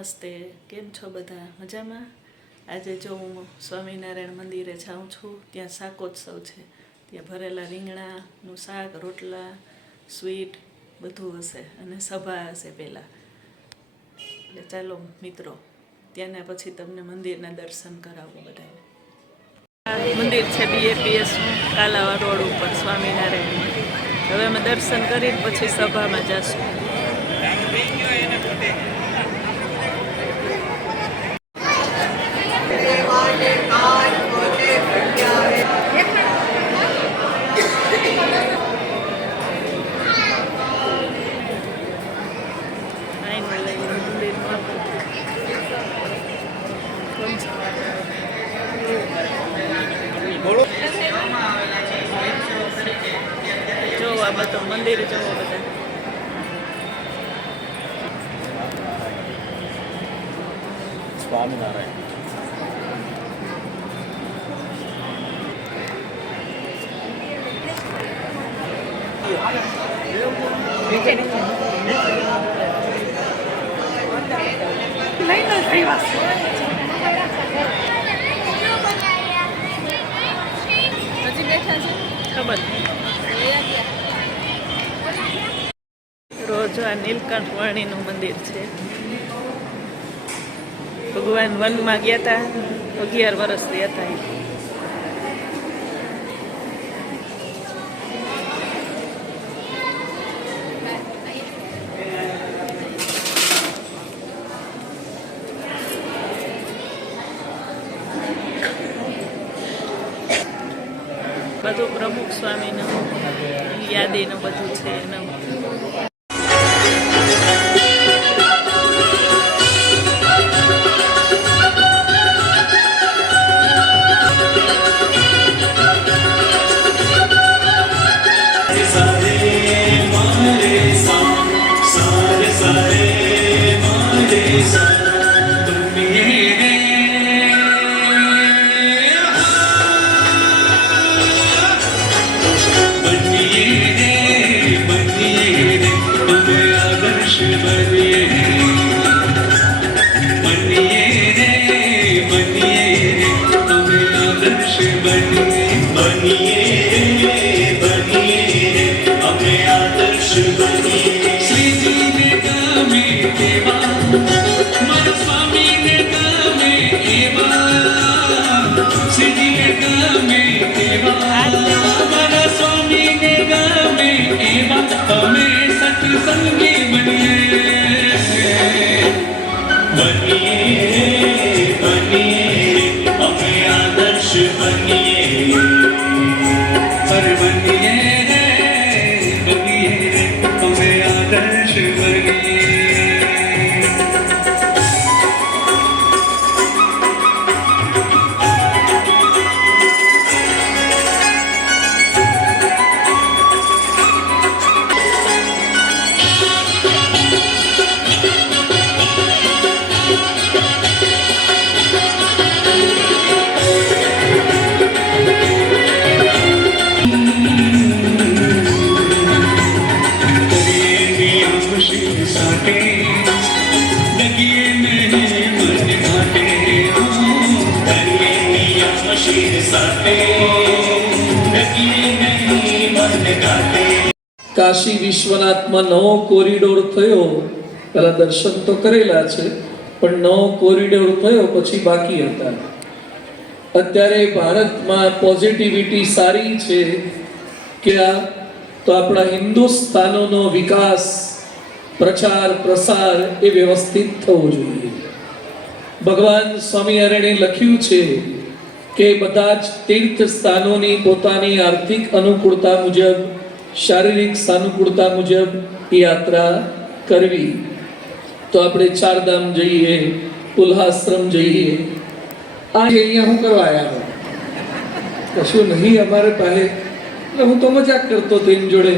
નમસ્તે, કેમ છો બધા? મજામાં? આજે જો હું સ્વામિનારાયણ મંદિરે જાઉં છું. ત્યાં શાકોત્સવ છે. ત્યાં ભરેલા રીંગણાનું શાક, રોટલા, સ્વીટ બધું હશે અને સભા હશે પહેલાં. એટલે ચાલો મિત્રો, ત્યાંના પછી તમને મંદિરના દર્શન કરાવું બધાને. આ મંદિર છે BAPSનું, કાલાવા રોડ ઉપર સ્વામિનારાયણ. હવે અમે દર્શન કરીને પછી સભામાં જઈશું. જોવા બધું મંદિર જોવો બધા. સ્વામિનારાયણ ખબર રોજ આ નીલકંઠ વર્ણીનું મંદિર છે. ભગવાન વનમાં ગયા હતા, 11 વર્ષ થયા હતા. બધું પ્રમુખ સ્વામીનું યાદીનું બધું છે એનું. કાશી વિશ્વનાથમાં નવો કોરિડોર થયો. પહેલા દર્શન તો કરેલા છે, પણ નવો કોરિડોર થયો પછી બાકી હતા. અત્યારે ભારતમાં પોઝિટિવિટી સારી છે કે તો આપણા હિન્દુસ્તાનનો વિકાસ, પ્રચાર પ્રસાર એ વ્યવસ્થિત થવો જોઈએ. ભગવાન સ્વામિનારાયણે લખ્યું છે કે બધા જ તીર્થ સ્થાનોની પોતાની આર્થિક અનુકૂળતા મુજબ, શારીરિક સાનુકૂળતા મુજબ યાત્રા કરવી. તો આપણે ચારધામ જઈએ, પુલ્હાશ્રમ જઈએ. આજે અહીંયા હું કરવા આવ્યા કશું નહીં અમારે પાસે. એટલે હું તો મજાક કરતો હતો એની જોડે.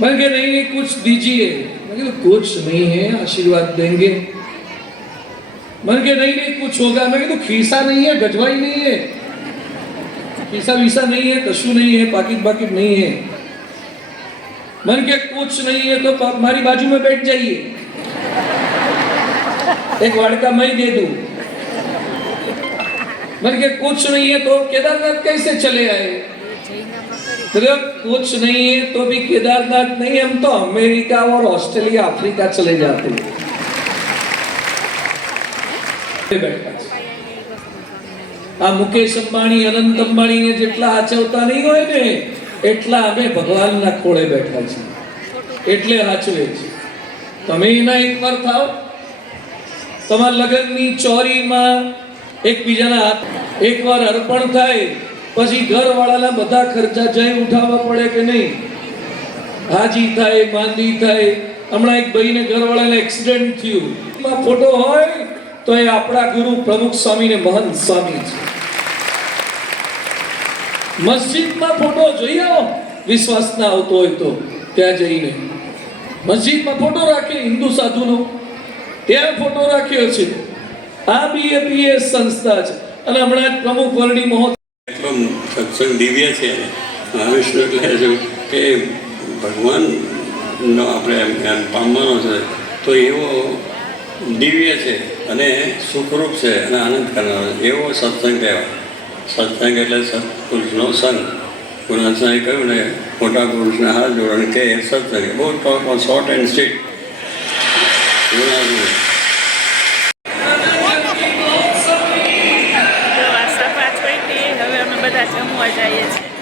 મેં કે નહીં કુછ દીજીએ. મેં કીધું કુછ નહીં હે, આशीर्वाद देंगे. मैंने कहा नहीं नहीं कुछ होगा. मैं कहा खीसा नहीं है, गजवाई नहीं है, खीसा वीसा नहीं है, कशु नहीं है, पाकिट बाकिट नहीं है. मैंने कहा कुछ नहीं है तो हमारी बाजू में बैठ जाइए. एक वाड़का मैं ही दे दूं। मैंने कहा कुछ नहीं है तो केदारनाथ कैसे चले आए? मतलब कुछ नहीं है तो भी केदारनाथ नहीं, हम तो अमेरिका और ऑस्ट्रेलिया अफ्रीका चले जाते हैं। आ मुकेश अंबाणी अनंत अंबाणी ने जेटला हाचवता नहीं होय ने એટલા અમે ભગવાનના ખોળે બેઠા છીએ, એટલે હાચવે છે। તમે એના એકવાર થાવ, તમારા લગ્નની ચોરીમાં એકબીજાના હાથ એકવાર અર્પણ થાય પછી ઘરવાળાના બધા ખર્ચા જઈ ઉઠાવવા પડે કે નહીં? હાજી થાય, માંદી થાય। હમણાં એક ભાઈને ઘરવાળાને એક્સિડન્ટ થયું, એમાં ફોટો હોય તો એ આપણા ગુરુ પ્રમુખ સ્વામી ને મહંત સ્વામી છે। મસ્જિદમાં ફોટો જોઈ આવો, વિશ્વાસ ના આવતો હોય તો ત્યાં જઈને મસ્જિદમાં ફોટો રાખે હિન્દુ સાધુનો, ત્યાં ફોટો રાખ્યો છે। આ બીએપીએસ સંસ્થા છે અને હમણાં જ પ્રમુખ વર્ણી મહોત્સવ એટલો સત્સંગ દિવ્ય છે મહાવિષ્ણુ એટલે કે ભગવાનનો આપણે પામવાનો છે તો એવો દિવ્ય છે અને સુખરૂપ છે અને આનંદ કરનારો એવો સત્સંગ કહેવાય। સત્સંગ એટલે સત્પુરુષનો સંગ। ગુણાસાએ કહ્યું ને મોટા પુરુષના હાથ જોડે કે સત્સંગ બહુ શોર્ટ એન્ડ સ્વીટ ગુણાસુ। હવે અમે બધા જમવા જઈએ છીએ।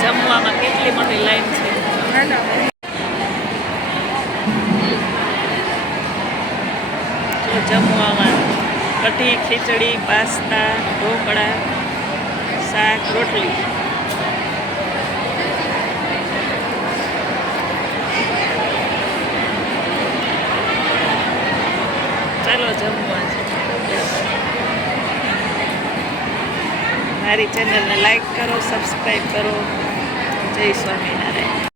જમવામાં કેટલી મોટી લાઈન છે। જો જમવામાં કઢી, ખીચડી, પાસ્તા, ઢોકળા, શાક, રોટલી। ચાલો જમવા છે। મારી ચેનલને લાઈક કરો, સબસ્ક્રાઈબ કરો। જય સ્વામિનારાયણ।